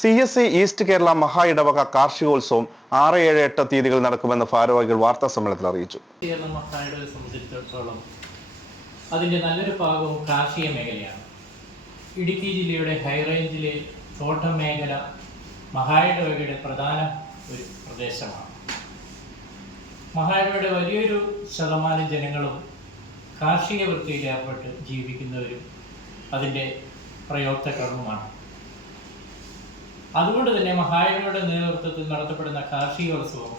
C S C east Kerala മഹാ ഇടവക കാർഷികോത്സവം ആറ് ഏഴ് എട്ട് തീയതികൾ നടക്കുമെന്ന് ഭാരവാഹികൾ വാർത്താ സമ്മേളനത്തിൽ അറിയിച്ചു. അതിന്റെ നല്ലൊരു ഭാഗവും കാർഷിക മേഖലയാണ്. ഇടുക്കി ജില്ലയുടെ ഹൈറേഞ്ചിലെ തോട്ടം മേഖല മഹായിടവകയുടെ പ്രധാന ഒരു പ്രദേശമാണ്. മഹായിടവയുടെ വലിയൊരു ശതമാനം ജനങ്ങളും കാർഷിക വൃത്തിയിൽ ഏർപ്പെട്ട് ജീവിക്കുന്നവരും അതിന്റെ പ്രയോക്തക്രമമാണ്. അതുകൊണ്ട് തന്നെ മഹായനയുടെ നേതൃത്വത്തിൽ നടത്തപ്പെടുന്ന കാർഷികോത്സവം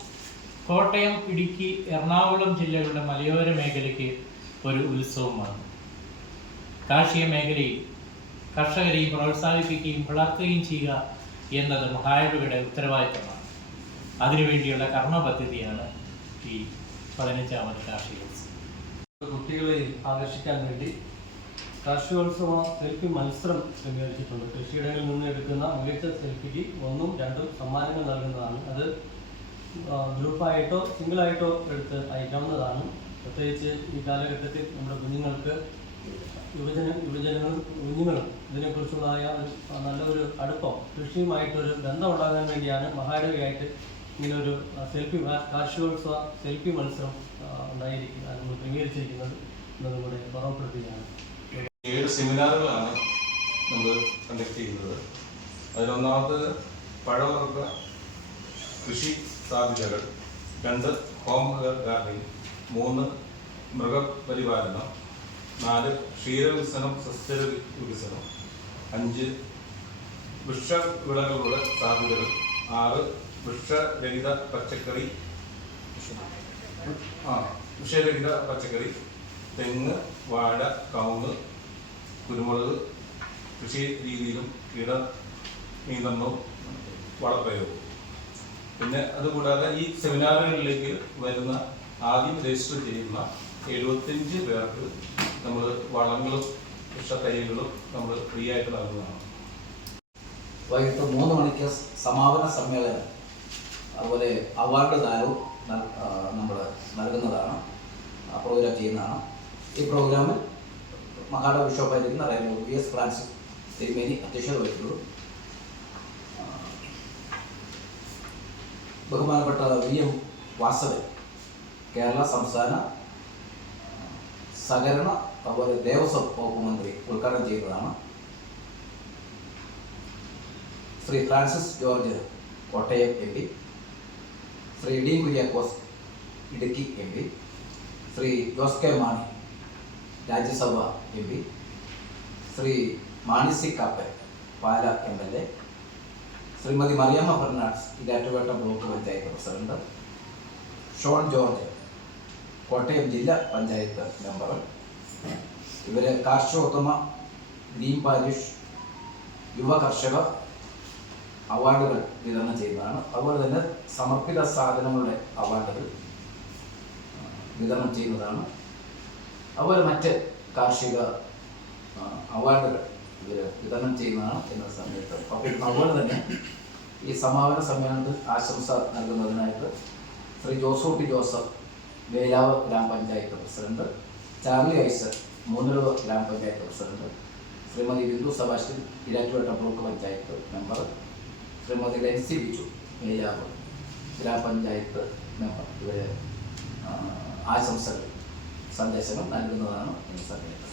കോട്ടയം ഇടുക്കി എറണാകുളം ജില്ലകളുടെ മലയോര മേഖലയ്ക്ക് ഒരു ഉത്സവമാണ്. കാർഷിക മേഖലയിൽ കർഷകരെയും പ്രോത്സാഹിപ്പിക്കുകയും വളർത്തുകയും ചെയ്യുക എന്നത് മഹായവയുടെ ഉത്തരവാദിത്തമാണ്. അതിനുവേണ്ടിയുള്ള കർമ്മ പദ്ധതിയാണ് ഈ പതിനഞ്ചാമത് കാർഷികോത്സവം. കുട്ടികളെ ആകർഷിക്കാൻ വേണ്ടി കാർഷികോത്സവ സെൽഫി മത്സരം ക്രമീകരിച്ചിട്ടുണ്ട് കൃഷിയിടങ്ങളിൽ നിന്ന് എടുക്കുന്ന മികച്ച സെൽഫിക്ക് ഒന്നും രണ്ടും സമ്മാനങ്ങൾ നൽകുന്നതാണ്. അത് ഗ്രൂപ്പായിട്ടോ സിംഗിളായിട്ടോ എടുത്ത് അയക്കാവുന്നതാണ്. പ്രത്യേകിച്ച് ഈ കാലഘട്ടത്തിൽ നമ്മുടെ കുഞ്ഞുങ്ങൾക്ക് യുവജന യുവജനങ്ങളും കുഞ്ഞുങ്ങളും ഇതിനെക്കുറിച്ചുള്ളതായ നല്ലൊരു അടുപ്പം കൃഷിയുമായിട്ടൊരു ബന്ധം ഉണ്ടാകാൻ വേണ്ടിയാണ് മഹാരവിയായിട്ട് ഇങ്ങനൊരു സെൽഫി കാർഷികോത്സവ സെൽഫി മത്സരം ഉണ്ടായിരിക്കുന്നത് നമ്മൾ ക്രമീകരിച്ചിരിക്കുന്നത് എന്നതുകൂടെ ഓർമ്മപ്പെടുത്തുകയാണ്. ഏഴ് സെമിനാറുകളാണ് നമ്മൾ കണ്ടക്ട് ചെയ്യുന്നത്. അതിലൊന്നാമത് പഴവർഗ കൃഷി സാധ്യതകൾ രണ്ട് ഹോം ഗാർഡനിങ് മൂന്ന് മൃഗപരിപാലനം നാല് ക്ഷീരവികസനം സസ്യ വികസനം അഞ്ച് വൃക്ഷ വിളകളുടെ സാധ്യതകൾ ആറ് വൃക്ഷരഹിത പച്ചക്കറി ആ വൃക്ഷരഹിത പച്ചക്കറി തെങ്ങ് വാഴ കവുങ്ങ് കുരുമുളക് കൃഷി രീതിയിലും കീട നിയന്ത്രണവും വളപ്രയോഗവും. പിന്നെ അതുകൂടാതെ ഈ സെമിനാറുകളിലേക്ക് വരുന്ന ആദ്യം രജിസ്റ്റർ ചെയ്യുന്ന എഴുപത്തിയഞ്ച് പേർക്ക് നമ്മൾ വളങ്ങളും വൃക്ഷത്തൈകളും നമ്മൾ ഫ്രീ ആയിട്ട് നൽകുന്നതാണ്. വൈകിട്ട് മൂന്ന് മണിക്ക് സമാപന സമ്മേളനം അതുപോലെ അവാർഡ് ദാനവും നമ്മൾ നൽകുന്നതാണ് പ്രോഗ്രാം ചെയ്യുന്നതാണ്. ഈ പ്രോഗ്രാമിൽ മഹാഡ ബിഷപ്പായിരിക്കുന്ന റേമോ വി എസ് ഫ്രാൻസിസ് തിരുമേനി അധ്യക്ഷത വഹിച്ചു ബഹുമാനപ്പെട്ട വി എം വാസവൻ കേരള സംസ്ഥാന സഹകരണ അതുപോലെ ദേവസ്വം വകുപ്പ് മന്ത്രി ഉദ്ഘാടനം ചെയ്യുന്നതാണ് Shri Francis George Kottayam M P Shri D Kuriakose Idukki M P Shri Jose K Mani Rajya Sabha M P Shri Mani C Kappan Pala M L A. Shrimati Mariyamma Fernandes Erattupetta block panchayat president. Shone George Kottayam ജില്ലാ panchayat member. ഇവർ കാർഷികോത്തമ green parish യുവ കർഷക അവാർഡുകൾ വിതരണം ചെയ്യുന്നതാണ്. അതുപോലെ തന്നെ സമർപ്പിത സാധനങ്ങളുടെ അവാർഡുകൾ വിതരണം ചെയ്യുന്നതാണ്. അതുപോലെ മറ്റ് കാർഷിക അവാർഡുകൾ ഇവർ വിതരണം ചെയ്യുന്നതാണ് എന്ന സമയത്ത്. അപ്പോൾ അതുപോലെ തന്നെ ഈ സമാപന സമ്മേളനത്തിൽ ആശംസ നൽകുന്നതിനായിട്ട് Shri Josootty Joseph Velav grama panchayat president Charly Aiser Moonnilavu grama panchayat president Shrimati Bindu Sebastian Erattupetta block panchayat member Shrimati Lency Biju Melavu grama panchayat member. ഇവരെ ആശംസകൾ. സന്ദേശങ്ങൾ നൽകുന്നതാണ് ഈ സമയം